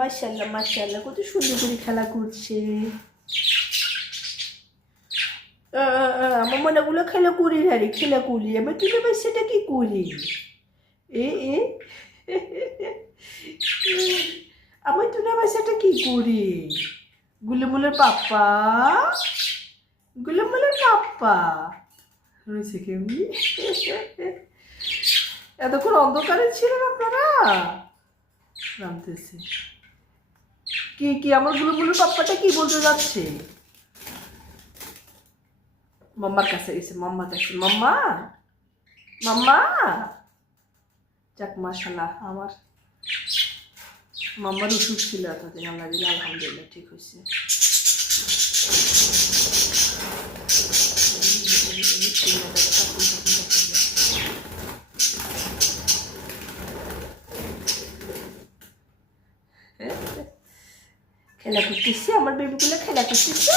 মাশাআল্লাহ মাশাআল্লাহ, কত সুন্দর করে খেলা করছে। আমার মনেগুলো খেলা করি রে, খেলা করি। আমার তুলে বাচ্চাটা কি করি? এ এ আমার তুলে বাচ্চাটা কি করি? গুলুমুলের পাপ্পা, গুলুমুলের পাপ্পা রয়েছে কেমনি? এতক্ষণ অন্ধকারে ছিলেন আপনারা? নামতেছে কি কি? আমার গুলুমুলের পাপ্পাটা কি বলতে যাচ্ছে? মাম্মার কাছে গেছে, মাম্মার কাছে। মাম্মা মাম্মা, যাক মাশাআল্লাহ, আমার মাম্মার অসুখ ছিল এতদিন, আল্লাহ দিলে আলহামদুলিল্লাহ ঠিক হয়েছে। খেলা করতেছে আমার বেবিগুলো, খেলা করতেছে।